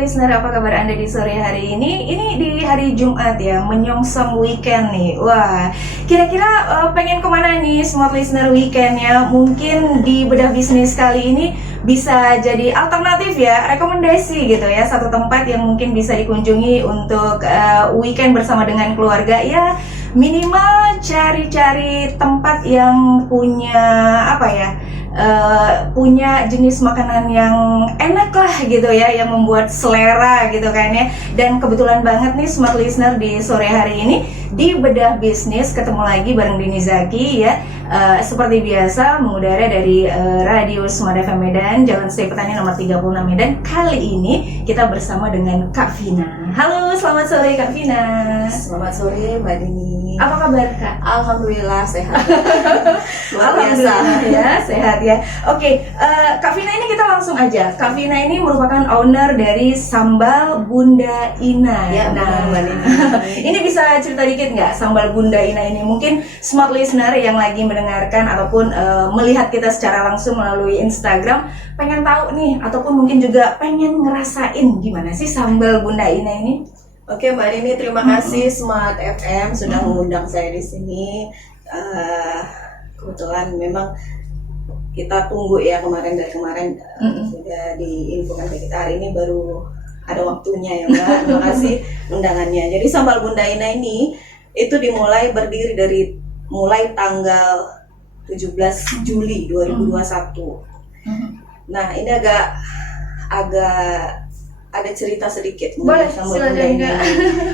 listener, apa kabar Anda di sore hari ini? Ini di hari Jumat ya, menyongsong weekend nih. Wah, kira-kira pengen kemana nih smart listener weekendnya? Mungkin di bedah bisnis kali ini bisa jadi alternatif ya, rekomendasi gitu ya, satu tempat yang mungkin bisa dikunjungi untuk weekend bersama dengan keluarga ya. Minimal cari-cari tempat yang punya apa ya, punya jenis makanan yang enak lah gitu ya, yang membuat selera gitu kan ya. Dan kebetulan banget nih smart listener di sore hari ini di bedah bisnis ketemu lagi bareng Dini Zaki ya. Seperti biasa mengudara dari Radio Smart FM Medan, Jalan Sri Petani nomor 36 Medan. Kali ini kita bersama dengan Kak Vina. Halo, selamat sore Kak Vina. Selamat sore Mbak Dini. Apa kabar Kak? Alhamdulillah sehat. Luar biasa Alhamdulillah ya, sehat ya. Oke, Kak Vina ini kita langsung aja. Kak Vina ini merupakan owner dari Sambal Bunda Ina. Ya, nah, Mbak Dini. ini bisa cerita dikit nggak Sambal Bunda Ina ini? Mungkin smart listener yang lagi mendengarkan ataupun melihat kita secara langsung melalui Instagram pengen tahu nih, ataupun mungkin juga pengen ngerasain gimana sih Sambal Bunda Ina ini? Oke Mbak Dini, terima kasih Smart FM sudah mengundang saya di sini. Kebetulan memang kita tunggu ya dari kemarin sudah diinfokan ke kita, hari ini baru ada waktunya ya Mbak. Terima kasih undangannya. Jadi Sambal Bunda Ina ini itu berdiri dari mulai tanggal 17 Juli 2021. Nah, ini agak ada cerita sedikit Boleh, Sambal Bunda ini.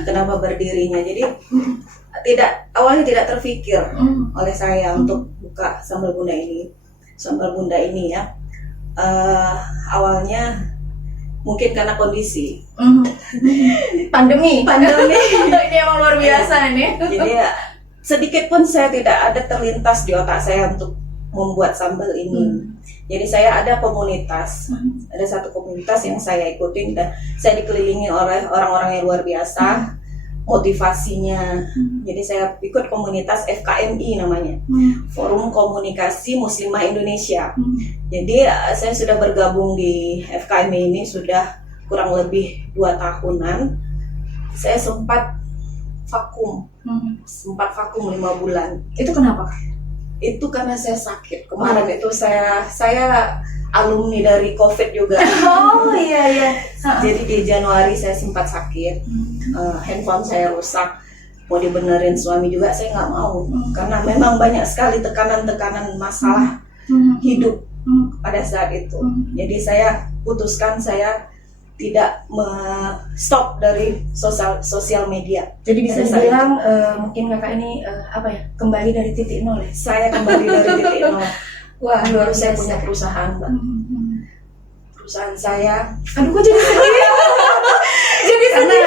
Kenapa berdirinya. Jadi awalnya tidak terfikir oleh saya untuk buka Sambal Bunda ini. Sambal Bunda ini ya. Awalnya mungkin karena kondisi pandemi. Ini emang luar Iya. biasa nih. Jadi ya, sedikit pun saya tidak ada terlintas di otak saya untuk membuat sambal ini. Jadi saya ada komunitas, ada satu komunitas yang saya ikutin dan saya dikelilingi oleh orang-orang yang luar biasa, motivasinya. Jadi saya ikut komunitas FKMI namanya, Forum Komunikasi Muslimah Indonesia. Jadi saya sudah bergabung di FKMI ini sudah kurang lebih 2 tahunan. Saya sempat vakum 5 bulan. Itu kenapa? Itu karena saya sakit kemarin. Itu saya alumni dari COVID juga. Oh iya. Jadi di Januari saya sempat sakit. Handphone saya rusak, mau dibenerin suami juga saya nggak mau, karena memang banyak sekali tekanan masalah hidup pada saat itu. Jadi saya putuskan saya tidak stop dari sosial media. Jadi bisa Pada saat dibilang mungkin kakak ini apa ya, kembali dari titik nol ya? saya kembali dari titik nol. Wah, Baru saya biasa. punya perusahaan, Mbak. Perusahaan saya. Aduh, kok jadi sedih? Jadi Karena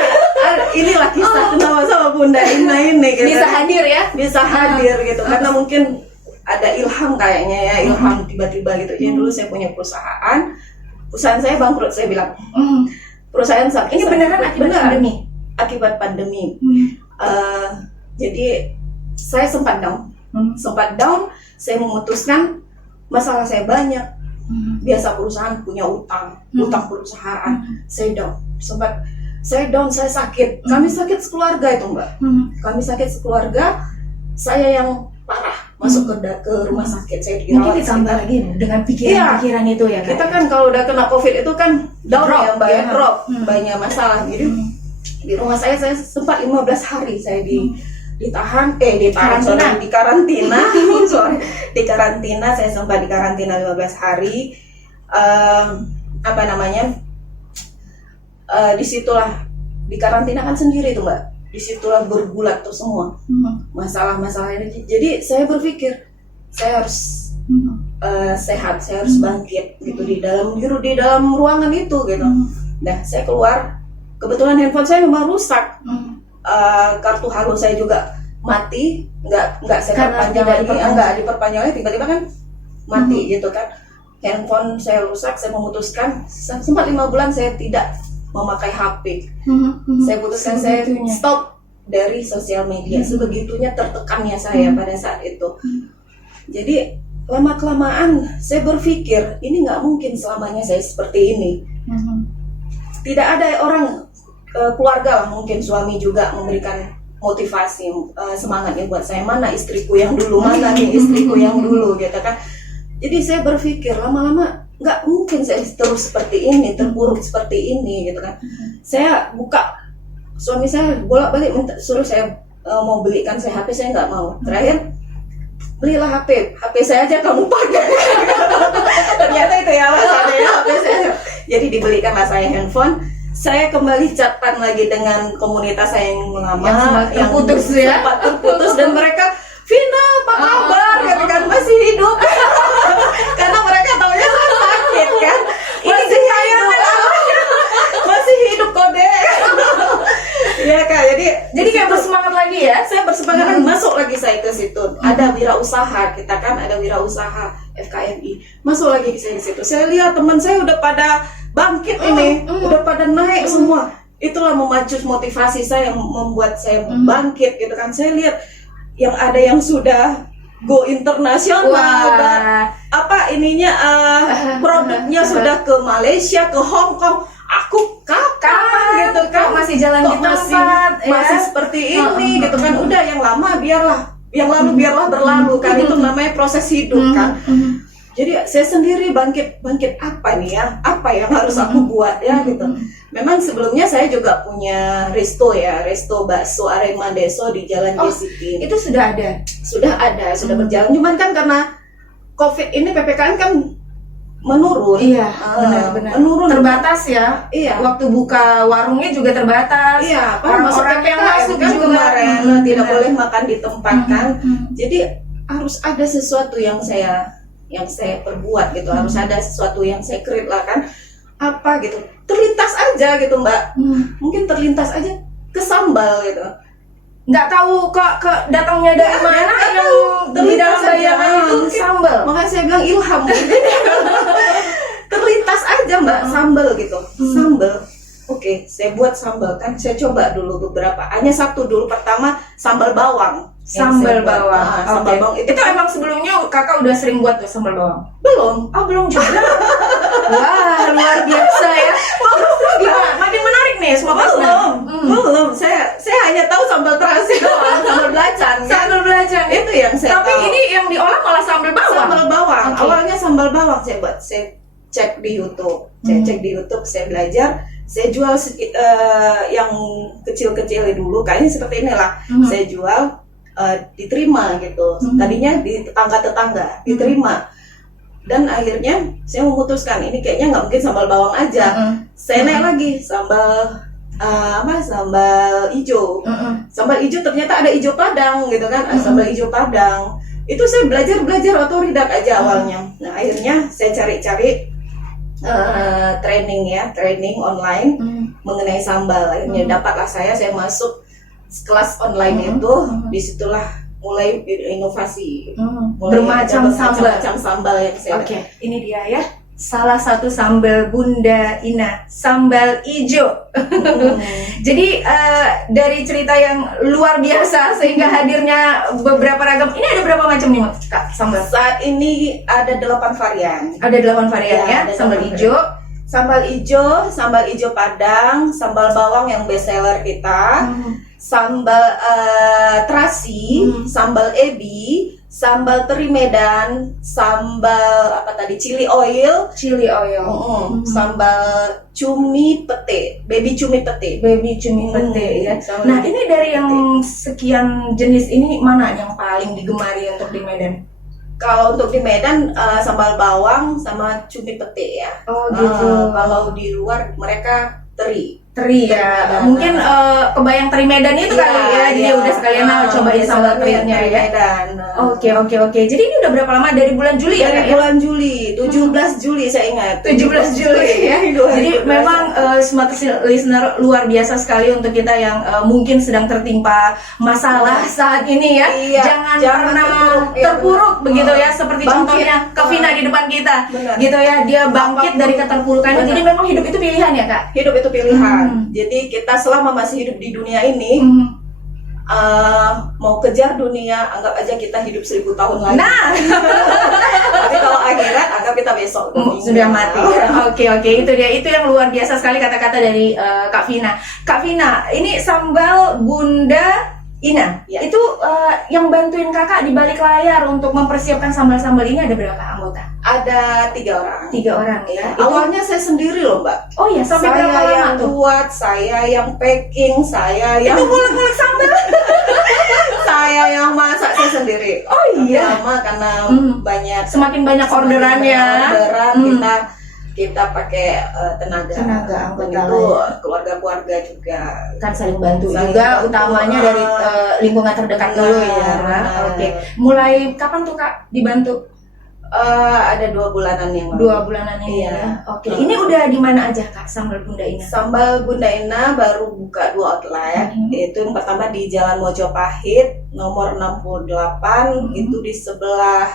inilah kisah kenapa sama Bunda Ina ini. Gitu. bisa hadir ya? Bisa hadir gitu. Karena mungkin ada ilham kayaknya ya, ilham tiba-tiba gitu. Jadi dulu saya punya perusahaan saya bangkrut, saya bilang. Perusahaan Ini beneran akibat pandemi? Akibat pandemi. Jadi saya sempat down. Saya memutuskan masalah saya banyak. Biasa perusahaan punya utang perusahaan. Saya down, saya sakit. Kami sakit sekeluarga itu, Mbak. Kami sakit sekeluarga. Saya yang parah masuk ke rumah sakit. Saya dirawat. Mungkin ditambah lagi dengan pikiran itu ya Kak? Kita kan kalau udah kena COVID itu kan down Drop, ya Mbak, ya. drop, banyak masalah. Jadi di rumah saya sempat 15 hari saya di karantina. Di karantina saya sempat di karantina 15 hari. Disitulah di karantina kan sendiri tuh Mbak. Disitulah bergulat tuh semua masalah-masalah ini. Jadi saya berpikir saya harus sehat, saya harus bangkit gitu di dalam ruangan itu gitu. Nah saya keluar, kebetulan handphone saya memang rusak. Kartu halo saya juga mati, nggak saya perpanjang lagi, nggak diperpanjang lagi, tiba-tiba kan mati gitu kan. Handphone saya rusak, saya memutuskan sempat 5 bulan saya tidak memakai HP. Saya putuskan saya stop dari sosial media. Sebegitunya tertekannya saya pada saat itu. Jadi lama-kelamaan saya berpikir ini nggak mungkin selamanya saya seperti ini. tidak ada orang keluarga lah, mungkin suami juga memberikan motivasi, semangatnya buat saya, mana istriku yang dulu, mana nih istriku yang dulu gitu kan. Jadi saya berpikir lama-lama nggak mungkin saya terus seperti ini, terpuruk seperti ini gitu kan. Saya buka, suami saya bolak-balik minta, suruh saya mau belikan saya HP, saya nggak mau. Terakhir belilah HP saya aja kamu pakai. Ternyata itu ya alasannya, HP saya. Jadi dibelikanlah saya handphone. Saya kembali chatan lagi dengan komunitas saya yang lama, yang terputus ya, sempat terputus, dan mereka, Vina apa kabar, gitu kan, masih hidup. Karena mereka taunya saya sakit kan, masih hidup kode. Ya kak, jadi kayak bersemangat lagi ya. Saya bersemangat dan masuk lagi saya ke situ. Ada wirausaha, kita kan ada wirausaha FKMI, masuk lagi saya ke situ. Saya lihat teman saya udah pada bangkit ini, udah pada naik semua. Itulah memacu motivasi saya, yang membuat saya bangkit gitu kan. Saya lihat yang ada yang sudah go internasional, produknya sudah ke Malaysia, ke Hong Kong. Aku kapan gitu kan, masih jalan di tempat, masih seperti ini gitu kan. Udah yang lama biarlah, yang lalu biarlah berlalu kan. Itu namanya proses hidup kan. Jadi saya sendiri bangkit apa nih ya, apa yang harus aku buat ya gitu. Memang sebelumnya saya juga punya resto bakso Arema Deso di Jalan Jesitin. Itu sudah ada, sudah berjalan. Cuman kan karena COVID ini, PPKM kan menurun. Iya, benar. Menurun. Terbatas ya. Iya. Waktu buka warungnya juga terbatas. Iya, orang-orang yang masuk kan juga kemarin tidak boleh makan di tempat kan. Jadi harus ada sesuatu yang saya perbuat gitu. Harus ada sesuatu yang saya create lah kan. Apa gitu. Terlintas aja gitu, Mbak. Mungkin terlintas aja ke sambal gitu. Nggak tahu ke datangnya dari mana, yang di dalam bayangan itu sambal. Makanya saya bilang ilham. Terlintas aja Mbak, sambal gitu. Sambal. Oke, saya buat sambal kan. Saya coba dulu beberapa. Hanya satu dulu, pertama sambal bawang. Sambal bawang. Sambal bawang itu emang sebelumnya kakak udah sering buat tuh sambal bawang? Belum. Oh, belum juga. Wah, luar biasa ya. Gimana? Makin menarik nih semua pasnya. Belum. Saya hanya tahu sambal terasi doang, sambal belacan. Sambal belacan itu yang saya Tapi tahu. ini yang diolah malah sambal bawang. Sambal bawang. Okay. Awalnya sambal bawang saya buat. Saya cek di YouTube. Saya belajar. Saya jual yang kecil-kecil dulu, kayaknya seperti inilah. Saya jual, diterima gitu. Tadinya di tetangga-tetangga diterima. Dan akhirnya saya memutuskan ini kayaknya nggak mungkin sambal bawang aja. Saya naik lagi sambal hijau. Sambal hijau ternyata ada hijau padang gitu kan. Sambal hijau padang. Itu saya belajar otodidak aja awalnya. Nah, akhirnya saya cari-cari training online mengenai sambal. Akhirnya dapatlah saya masuk kelas online itu. Disitulah mulai inovasi, bermacam sambal yang saya. Oke, ini dia ya, salah satu sambal Bunda Ina, sambal ijo. Jadi dari cerita yang luar biasa sehingga hadirnya beberapa ragam. Ini ada berapa macam nih Kak sambal? Saat ini ada 8 varian. Ada 8 varian ya, sambal ijo. Sambal ijo padang, sambal bawang yang best seller kita. Sambal terasi, sambal ebi, sambal teri Medan, sambal chili oil, sambal cumi pete, baby cumi pete ya. Nah, ini dari yang sekian jenis ini mana yang paling digemari untuk di Medan? Kalau untuk di Medan sambal bawang sama cumi pete ya. Oh gitu. Kalau di luar mereka teri ya. Mungkin kebayang teri Medan itu kali ya. Dia udah sekalian cobain sambal terinya ya. Oke. Jadi ini udah berapa lama, dari bulan Juli ya? Dari bulan Juli, 17 Juli saya ingat. 17 Juli ya. Jadi memang smart listener luar biasa sekali untuk kita yang mungkin sedang tertimpa masalah saat ini ya. Jangan pernah terpuruk begitu ya, seperti contohnya Kak Vina di depan kita. Gitu ya, dia bangkit dari keterpurukan. Jadi memang hidup itu pilihan ya Kak? Hidup itu pilihan. Jadi kita selama masih hidup di dunia ini mau kejar dunia, anggap aja kita hidup 1000 tahun lagi. Nah, Tapi kalau akhirat, anggap kita besok sudah mati. Oke, itu dia. Itu yang luar biasa sekali kata-kata dari Kak Vina. Kak Vina, ini sambal Bunda Ina. Ya. Itu yang bantuin kakak di balik layar untuk mempersiapkan sambal-sambal ini ada berapa anggota? Ada 3 orang. 3 orang ya. Itu, Awalnya saya sendiri loh Mbak. oh iya, sampai Saya berapa lama yang tuh? buat, saya yang packing, saya yang Itu ngulek-ngulek sambal. saya yang masak saya sendiri. Oh iya. Lama karena banyak Semakin banyak orderan ya. orderan kita pakai tenaga anggota itu lain. keluarga-keluarga juga Kan saling bantu Saling juga, bantu. utamanya dari lingkungan terdekat dulu ya. Benar. Oke. Mulai kapan tuh Kak dibantu? ada 2 bulanan yang 2 bulanan ini Iya. ya. Oke. Ini udah di mana aja Kak sambal Bunda Ina? Sambal Bunda Ina baru buka 2 outlet. Itu yang pertama di Jalan Mojopahit nomor 68, itu di sebelah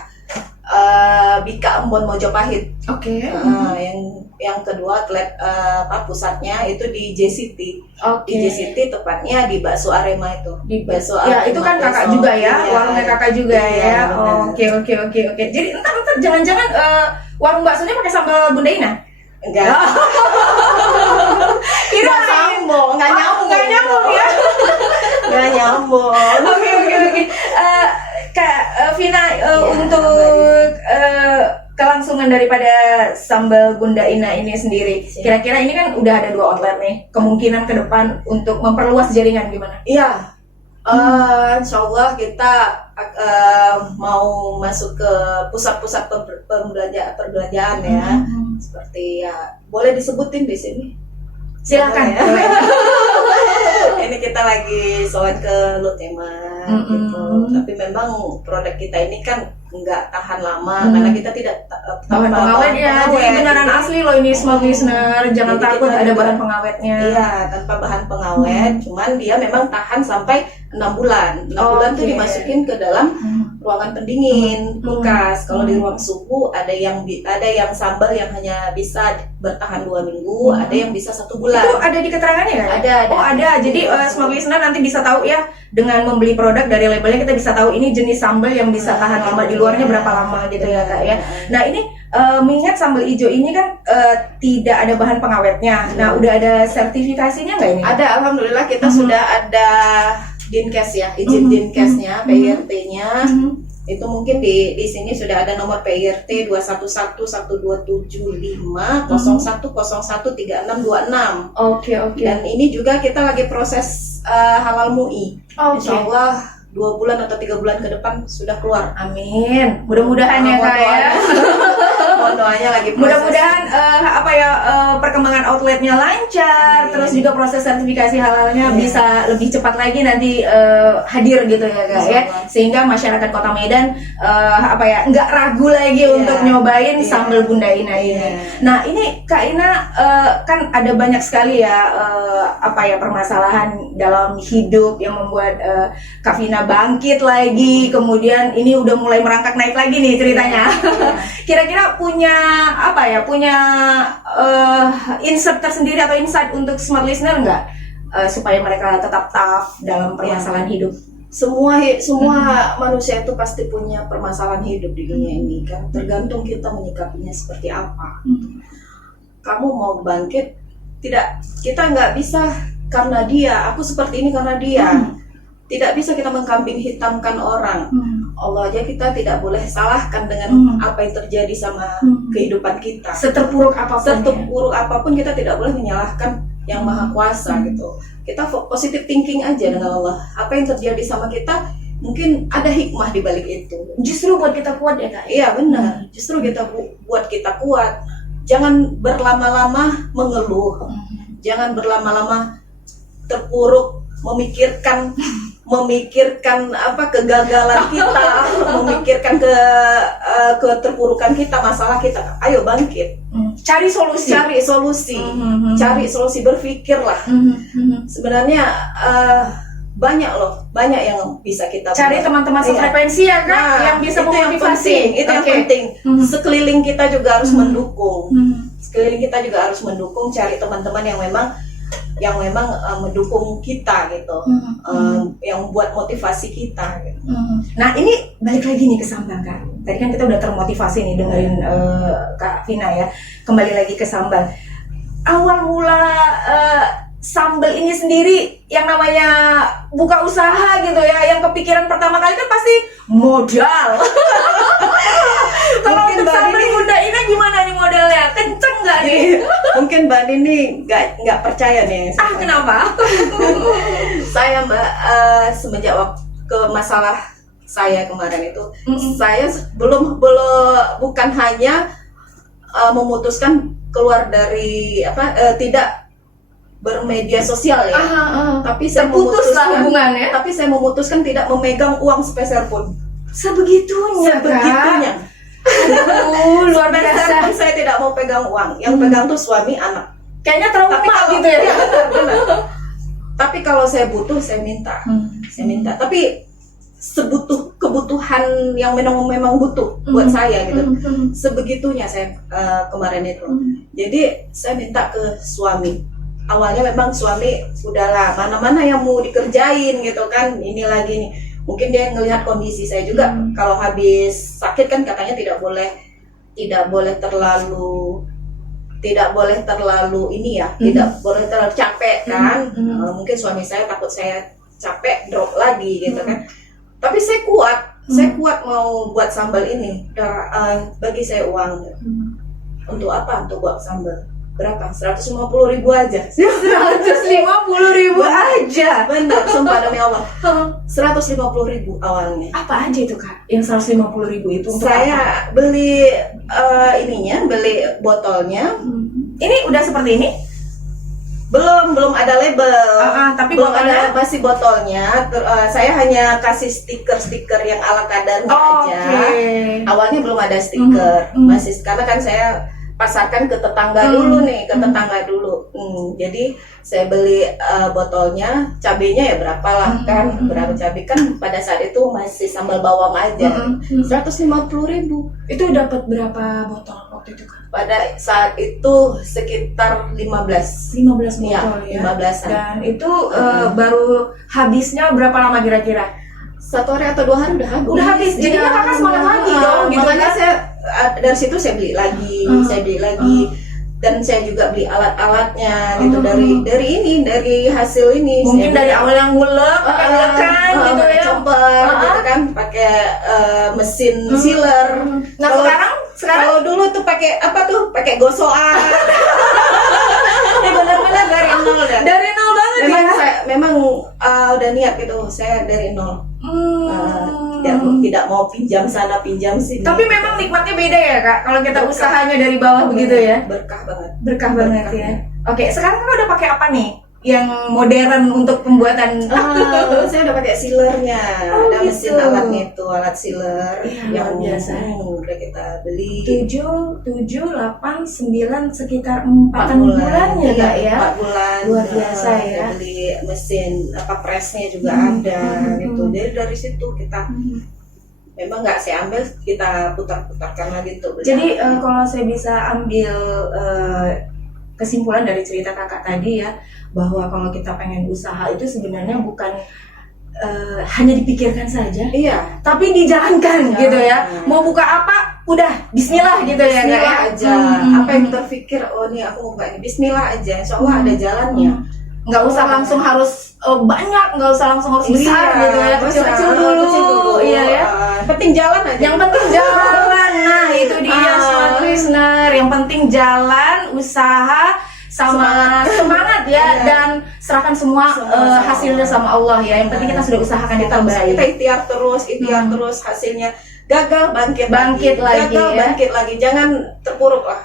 Bika Embon Mojopahit. Oke. Yang kedua outlet pusatnya itu di JCT. Oke. Di JCT tepatnya di Bakso Arema itu. Di Bakso ya Arema itu kan kakak Besok. juga ya, Iya. warungnya kakak juga Iya, ya. benar. Oke. Jadi entar jangan-jangan warung baksonya pakai sambal Bunda Ina? Enggak. Kira Nggak sambung, nggak nyambung. Nggak nyambung ya. Nggak nyambung. Oke. Kak Vina, untuk kelangsungan daripada sambal Bunda Ina ini sendiri, kira-kira ini kan udah ada 2 outlet nih, kemungkinan ke depan untuk memperluas jaringan gimana? Iya. Insya Allah kita mau masuk ke pusat-pusat perbelanjaan ya. Seperti ya, boleh disebutin di sini. Silakan. Boleh. Ini kita lagi soal ke Lutema gitu. Tapi memang produk kita ini kan nggak tahan lama karena kita tidak Bahan pengawet ya, jadi beneran asli loh ini small listener, jangan Jadi takut kita ada juga- bahan pengawetnya. Iya, tanpa bahan pengawet, cuman dia memang tahan sampai 6 bulan. 6 bulan tuh Oke. dimasukin ke dalam ruangan pendingin, kulkas. Kalau di ruang suhu ada yang sambal yang hanya bisa bertahan 2 minggu, ada yang bisa 1 bulan. Itu ada di keterangannya kan? Ada. Oh ada, jadi small listener nanti bisa tahu ya, dengan membeli produk dari labelnya kita bisa tahu ini jenis sambal yang bisa tahan lama, di luarnya berapa lama gitu ya Kak ya. Nah ini mengingat sambal hijau ini kan tidak ada bahan pengawetnya. Nah udah ada sertifikasinya nggak ini? Ada, alhamdulillah kita sudah ada Dinkes ya, izin Dinkesnya, PIRT-nya. Itu mungkin di sini sudah ada nomor PIRT 211127501013626. Oke. Dan ini juga kita lagi proses halal MUI. Insya Allah 2 bulan atau 3 bulan ke depan sudah keluar. Amin. Mudah-mudahan ya Kak ya. Mohon doanya lagi proses. Mudah-mudahan perkembangan outletnya lancar, terus juga proses sertifikasi halalnya bisa lebih cepat lagi nanti hadir gitu ya Kak ya, sehingga masyarakat Kota Medan nggak ragu lagi untuk nyobain sambal Bunda Ina ini. Nah ini Kak Ina kan ada banyak sekali ya permasalahan dalam hidup yang membuat Kak Vina bangkit lagi, kemudian ini udah mulai merangkak naik lagi nih ceritanya. Kira-kira punya insight tersendiri atau insight untuk smart listener nggak supaya mereka tetap tough dalam permasalahan hidup? Semua manusia itu pasti punya permasalahan hidup di dunia ini kan, tergantung kita menyikapinya seperti apa. Kamu mau bangkit, kita nggak bisa karena dia, aku seperti ini karena dia. Tidak bisa kita mengkambing hitamkan orang. Allah aja kita tidak boleh salahkan dengan apa yang terjadi sama kehidupan kita. Seterpuruk apapun Kita tidak boleh menyalahkan yang maha kuasa gitu. Kita positive thinking aja dengan Allah. Apa yang terjadi sama kita mungkin ada hikmah di balik itu. Justru buat kita kuat ya Kak? Iya benar. Justru buat kita kuat. Jangan berlama-lama mengeluh. Jangan berlama-lama terpuruk memikirkan kegagalan kita, memikirkan keterpurukan kita, masalah kita. Ayo bangkit. Cari solusi. Cari solusi, berpikirlah. Sebenarnya banyak yang bisa kita cari buat. teman-teman sefrekuensi ya Kak, yang bisa memotivasi. Itu yang penting. Sekeliling kita juga harus mendukung. Sekeliling kita juga harus mendukung, cari teman-teman yang memang yang memang mendukung kita gitu, yang buat motivasi kita gitu. Nah ini balik lagi nih ke sambal Kak. Tadi kan kita udah termotivasi nih dengerin Kak Vina ya. Kembali lagi ke sambal. Awal mula sambal ini sendiri yang namanya buka usaha gitu ya, yang kepikiran pertama kali kan pasti modal. Kalau Mungkin untuk Mbak sambal Dini- Bunda ini gimana nih modalnya? Kenceng nggak nih? Mungkin Mbak Dini nggak percaya nih. Kenapa? Saya Mbak, semenjak ke masalah saya kemarin itu, saya bukan hanya memutuskan keluar dari tidak bermedia sosial ya, tapi saya Terputus lah memutuskan, hubungannya. tapi saya memutuskan tidak memegang uang sepeser pun. Sebegitunya, Sebegitunya. Luar Sepeser biasa. pun saya tidak mau pegang uang. Yang pegang tuh suami, anak. Kayaknya trauma gitu ya. Iya, benar. Tapi kalau saya butuh, saya minta. Saya minta. Tapi kebutuhan yang memang butuh buat saya gitu. Sebegitunya saya kemarin itu. Jadi saya minta ke suami. Awalnya memang suami udahlah, mana-mana yang mau dikerjain gitu kan, ini lagi nih. Mungkin dia ngelihat kondisi saya juga, kalau habis sakit kan katanya tidak boleh terlalu ini ya, tidak boleh terlalu capek kan. Mungkin suami saya takut saya capek drop lagi gitu kan. Tapi saya kuat mau buat sambal ini. Bagi saya uang. Untuk apa? Untuk buat sambal. Berapa? 150.000 aja. 150.000 aja. Benar, sumpah demi Allah. 150.000 awalnya. Apa aja itu Kak? Yang 150.000 itu untuk Saya apa? beli beli botolnya. Ini udah seperti ini? Belum ada label. Tapi belum botolnya? ada, masih botolnya. Saya hanya kasih stiker yang ala kadarnya aja. Awalnya belum ada stiker, masih karena kan saya pasarkan ke tetangga dulu nih, ke tetangga dulu. Jadi saya beli botolnya, cabenya ya berapa lah kan, berapa cabai kan pada saat itu masih sambal bawang aja. 150.000. Itu dapat berapa botol waktu itu Kak? Pada saat itu sekitar 15 15 botol ya. 15-an. Dan itu baru habisnya berapa lama kira-kira? 1 hari atau 2 hari udah habis. Udah habis. Jadinya Kakak semangat lagi dong gitu Makanya kan? saya dari situ saya beli lagi. Dan saya juga beli alat-alatnya gitu dari hasil ini. Mungkin Saya dari beli- awal yang ngulek, pakai ulekan gitu pakai ya. chopper gitu kan, pakai mesin sealer. Nah sekarang Kalau dulu tuh pakai gosokan. Ini benar-benar dari nol dah. dari nol banget Memang ya. saya udah niat gitu, saya dari nol. Tidak mau pinjam sana pinjam sini. Tapi memang nikmatnya beda ya Kak, kalau kita Berkah. usahanya dari bawah begitu ya. Berkah banget. Berkah banget ya. Oke, sekarang Kakak udah pakai apa nih? Yang modern untuk pembuatan. Saya udah pakai sealernya, ada gitu. mesin alatnya itu, alat sealer Iya, yang luar biasa. udah kita beli. 7, 8, 9 sekitar 4 bulannya Kak ya. 4 bulan. Luar biasa ya. Kita beli mesin pressnya juga ada gitu. Jadi dari situ kita memang nggak saya ambil, kita putar-putarkan lagi tuh. Jadi kalau saya bisa ambil kesimpulan dari cerita Kakak tadi ya, bahwa kalau kita pengen usaha itu sebenarnya bukan hanya dipikirkan saja, Iya. tapi dijalankan Jalan. gitu ya. Mau buka apa, udah Bismillah gitu ya Kak ya. Bismillah aja. Apa yang terpikir, oh nih aku mau buka ini, Bismillah aja. Insya Allah ada jalannya. Nggak usah langsung harus banyak, nggak usah langsung harus besar gitu ya. Kecil-kecil dulu. Iya ya. Penting jalan aja. Yang penting jalan. Nah itu dia smart listener. Yang penting jalan, usaha, sama semangat ya. Iya. Dan serahkan semua hasilnya sama Allah ya. Yang penting kita sudah usahakan yang terbaik. Kita ikhtiar terus, hasilnya gagal bangkit lagi gagal ya. bangkit lagi, jangan terpuruk lah,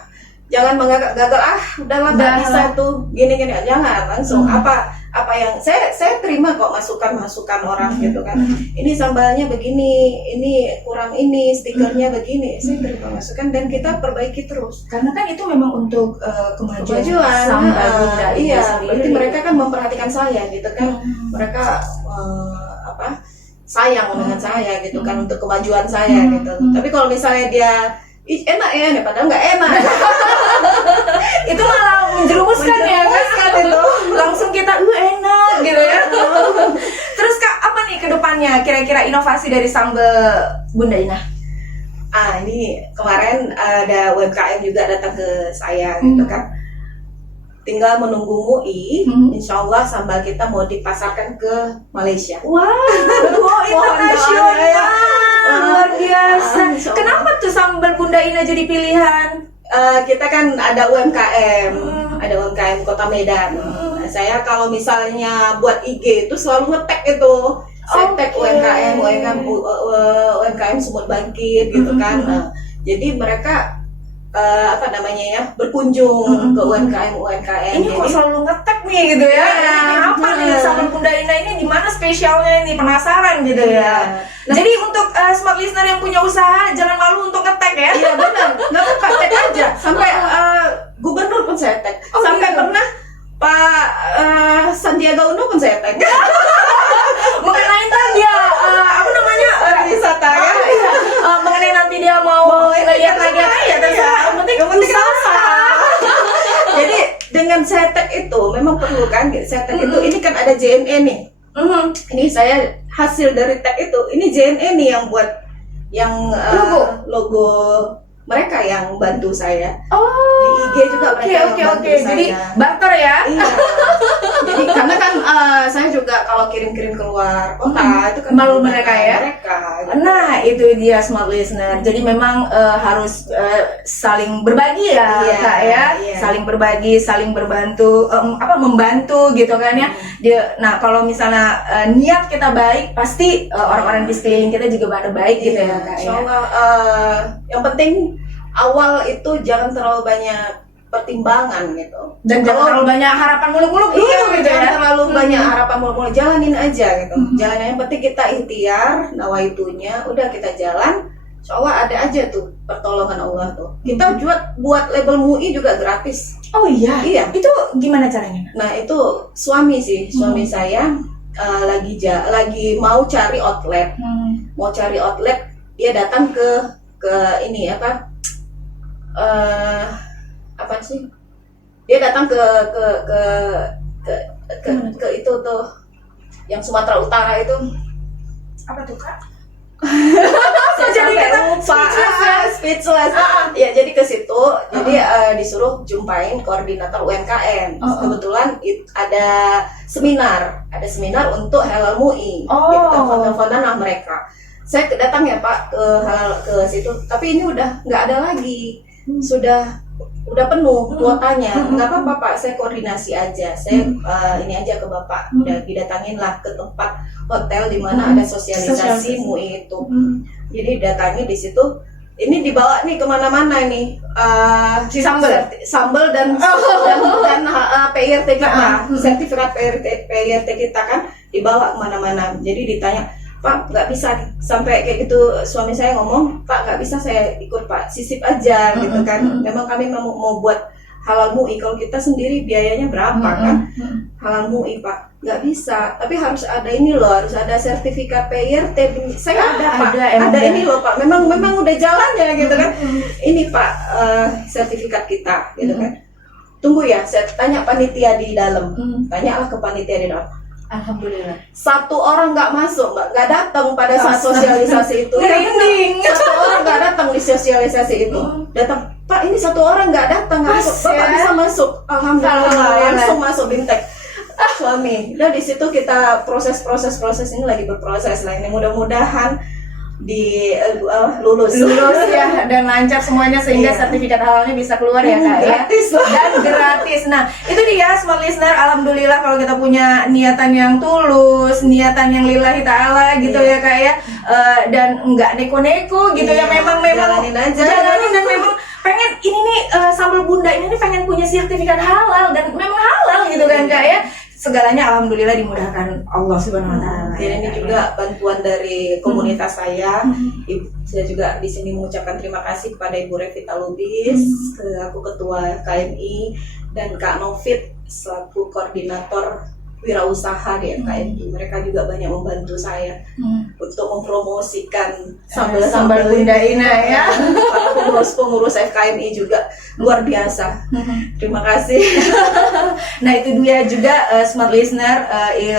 jangan gagal udahlah Udah. nggak bisa tuh gini jangan langsung apa yang saya terima kok masukan orang gitu kan, ini sambalnya begini, ini kurang ini, stikernya begini, saya terima masukan dan kita perbaiki terus. Karena kan itu memang untuk kemajuan sambal Bunda ini iya, sendiri. berarti mereka kan memperhatikan saya gitu kan, mereka sayang dengan saya gitu kan, untuk kemajuan saya gitu. Tapi kalau misalnya dia enak ya, padahal nggak enak. Itu malah menjerumuskan ya kan itu. langsung kita enak gitu ya. Terus Kak, apa nih kedepannya kira-kira inovasi dari sambal Bunda Ina? Ini kemarin ada UMKM juga datang ke saya gitu kan. Tinggal menunggu MUI, insya Allah sambal kita mau dipasarkan ke Malaysia. Wow, internasional, luar biasa. Kenapa tuh sambal Bunda Ina jadi pilihan? Kita kan ada UMKM, ada UMKM Kota Medan. Nah, saya kalau misalnya buat IG itu selalu nge-tag itu. Saya tag UMKM Sumut Bangkit gitu kan. Nah, jadi mereka berkunjung ke UMKM. Ini kok selalu ngetek nih gitu ya. Apa nih sambal Bunda Ina ini gimana spesialnya ini, penasaran gitu ya. Jadi untuk smart listener yang punya usaha jangan malu untuk ngetek ya. Iya benar, nggak apa-apa, tag aja. Sampai gubernur pun saya tag. Sampai pernah Pak Sandiaga Uno pun saya tag. Mengenai tadi ya apa namanya wisata ya. Mengenai nanti dia mau lihat lagi ya terserah. Yang penting usaha. Jadi dengan saya tag itu memang perlu kan. Saya tag itu ini kan ada JNE nih. Ini saya hasil dari tag itu. Ini JNE nih yang buat yang logo mereka yang bantu saya. Di IG juga mereka yang bantu saya. Jadi barter ya. Iya. Jadi karena kan saya juga kalau kirim-kirim keluar kota itu kan malu mereka ya. Mereka. Nah, itu dia smart listener. Jadi memang harus saling berbagi ya, Kak ya. Saling berbagi, saling berbantu, membantu gitu kan ya. Nah, kalau misalnya niat kita baik, pasti orang-orang di sekeliling kita juga pada baik gitu ya, Kak. Insyaallah, yang penting awal itu jangan terlalu banyak pertimbangan gitu. Dan jangan terlalu banyak harapan muluk-muluk dulu gitu jangan ya. terlalu banyak harapan muluk-muluk, jalanin aja gitu. Jalanin, yang penting kita ikhtiar, nawaitunya, udah kita jalan. Insyaallah ada aja tuh pertolongan Allah tuh. Kita buat label MUI juga gratis. Oh iya. Iya. Itu gimana caranya? Nah, itu suami saya lagi mau cari outlet. Mau cari outlet, dia datang ke ini apa sih? Dia datang ke itu tuh yang Sumatera Utara itu. Apa tuh, Kak? Jadi kita speechless. Ya, jadi ke situ. Jadi disuruh jumpain koordinator UMKM. Kebetulan ada seminar untuk halal MUI. Kita telepon-teleponan lah mereka. Saya datang ya Pak ke situ, tapi ini udah nggak ada lagi. Udah penuh kuotanya. Nggak apa-apa Pak, saya koordinasi aja. Saya ini aja ke Bapak, udah didatangin lah ke tempat hotel di mana ada sosialisasi MUI itu. Jadi datangin di situ. Ini dibawa nih kemana-mana nih si sambal dan PIRT kita, sertifikat PIRT kita kan dibawa kemana-mana. Jadi ditanya, Pak, nggak bisa sampai kayak gitu. Suami saya ngomong, Pak, nggak bisa saya ikut Pak, sisip aja gitu kan. Memang kami mau buat halal MUI, kalau kita sendiri biayanya berapa kan? Halal MUI Pak, nggak bisa. Tapi harus ada ini loh, harus ada sertifikat PIRT. Saya ada Pak, ada ini loh Pak. Memang udah jalannya gitu kan. Ini Pak, sertifikat kita gitu kan. Tunggu ya, saya tanya panitia di dalam. Tanyalah ke panitia di dalam. Alhamdulillah. Satu orang nggak masuk, nggak datang pada saat sosialisasi itu. Satu orang nggak datang di sosialisasi itu. Datang, Pak, ini satu orang nggak datang, Bapak bisa masuk. Alhamdulillah, langsung masuk bintek. Suami. Dan di situ kita proses ini lagi berproses lah. Ini mudah-mudahan lulus ya dan lancar semuanya sehingga sertifikat halalnya bisa keluar ya Kak ya. Dan gratis. Nah, itu dia smart listener, alhamdulillah kalau kita punya niatan yang tulus, niatan yang lillahi ta'ala gitu ya Kak ya. Dan enggak neko-neko gitu ya, memang jalanin dan memang pengen ini nih sambal Bunda ini pengen punya sertifikat halal dan memang halal gitu kan Kak ya. Segalanya alhamdulillah dimudahkan Allah Subhanahu wa taala. Dan ini juga bantuan dari komunitas saya. Saya juga di sini mengucapkan terima kasih kepada Ibu Revita Lubis, selaku ketua KMI, dan Kak Novit selaku koordinator wirausaha di KMI. Mereka juga banyak membantu saya untuk mempromosikan sambal Bunda Ina ya. pengurus FKMI juga luar biasa. Terima kasih. Nah itu dia juga smart listener,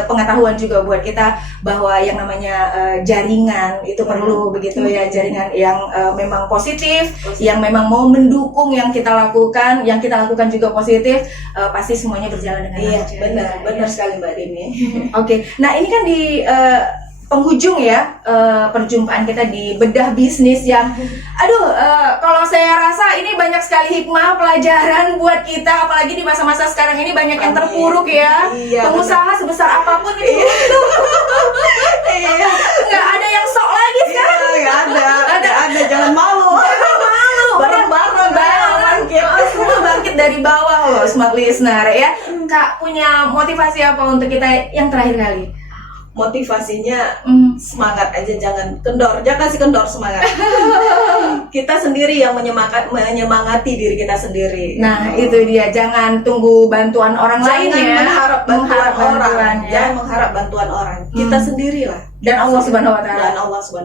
pengetahuan juga buat kita bahwa yang namanya jaringan itu perlu begitu ya, jaringan yang memang positif, yang memang mau mendukung yang kita lakukan juga positif, pasti semuanya berjalan dengan lancar. Iya, benar sekali Mbak Dini. Oke, nah ini kan di penghujung ya perjumpaan kita di bedah bisnis yang kalau saya rasa ini banyak sekali hikmah pelajaran buat kita, apalagi di masa-masa sekarang ini banyak yang terpuruk ya. Iya, pengusaha sebesar apapun itu nggak ada yang sok lagi sekarang. Nggak ada, jangan malu. Bareng-bareng bangkit. Semua bangkit dari bawah loh smart listener ya. Kak punya motivasi apa untuk kita yang terakhir kali? Motivasinya semangat aja, jangan kasih kendor semangat. Kita sendiri yang menyemangati diri kita sendiri. Nah itu dia, jangan tunggu bantuan orang lain ya, mengharap bantuan orang ya. Jangan mengharap bantuan orang, kita sendirilah dan Allah Subhanahu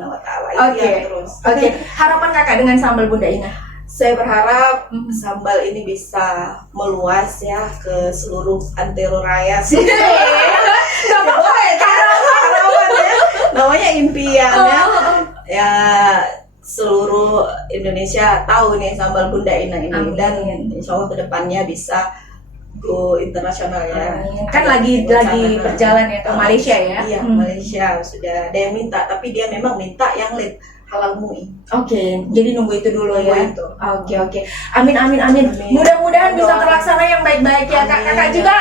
Wa Taala. Oke. Harapan kakak dengan sambal Bunda Ina? Saya berharap sambal ini bisa meluas ya ke seluruh antero raya. Gak apa-apa ya, harapan ya. Namanya impian ya. Ya seluruh Indonesia tahu nih sambal Bunda Ina ini. Amin. Dan insya Allah kedepannya bisa go internasional ya. Kan lagi berjalan ya ke Malaysia ya. Iya, Malaysia sudah ada yang minta, tapi dia memang minta yang halal MUI. Oke, jadi nunggu itu dulu ya. Oke. Amin. Amin. Mudah-mudahan bisa terlaksana yang baik-baik ya. Kakak juga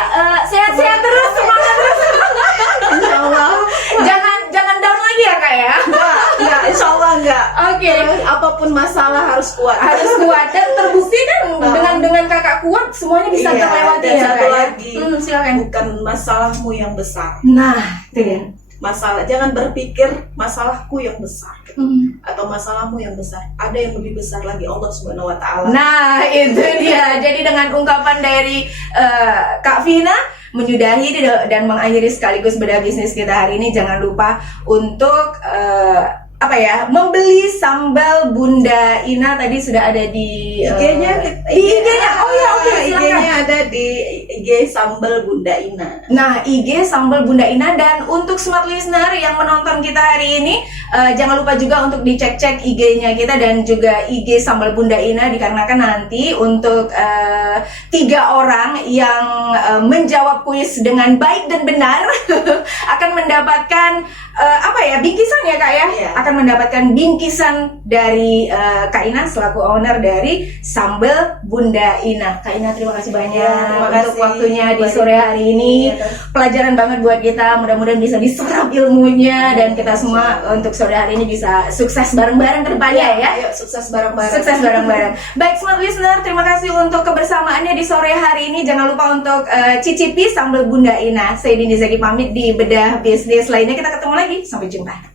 sehat-sehat terus, semangat terus. Insya Allah. Jangan down lagi ya kak ya. Enggak, insya Allah enggak. Oke. Apapun masalah harus kuat. Dan terbukti kan dengan kakak kuat semuanya bisa terlewati dan ya. satu lagi, silakan. bukan masalahmu yang besar. Nah, itu dia. Jangan berpikir masalahku yang besar atau masalahmu yang besar. Ada yang lebih besar lagi, Allah Subhanahu Wa Taala. Nah itu dia. Jadi dengan ungkapan dari Kak Vina menyudahi dan mengakhiri sekaligus bedah bisnis kita hari ini, jangan lupa untuk membeli sambal Bunda Ina. Tadi sudah ada di IG-nya. IG-nya ada di IG sambal Bunda Ina. Nah, IG sambal Bunda Ina. Dan untuk smart listener yang menonton kita hari ini, jangan lupa juga untuk dicek-cek IG-nya kita dan juga IG sambal Bunda Ina, dikarenakan nanti untuk 3 orang yang menjawab kuis dengan baik dan benar akan mendapatkan bingkisan ya kak ya. Iya. Akan mendapatkan bingkisan dari Kak Ina selaku owner dari sambal Bunda Ina. Kak Ina, terima kasih banyak untuk waktunya di sore hari ini. Pelajaran banget buat kita. Mudah-mudahan bisa diserap ilmunya dan kita semua untuk sore hari ini bisa sukses bareng-bareng ke depannya ya. Ayo sukses bareng-bareng. Sukses bareng-bareng. Baik smart listener, terima kasih untuk kebersamaannya di sore hari ini. Jangan lupa untuk cicipi sambal Bunda Ina. Saya Dini Zaki pamit di bedah bisnis lainnya. Kita ketemu lagi. Sampai jumpa.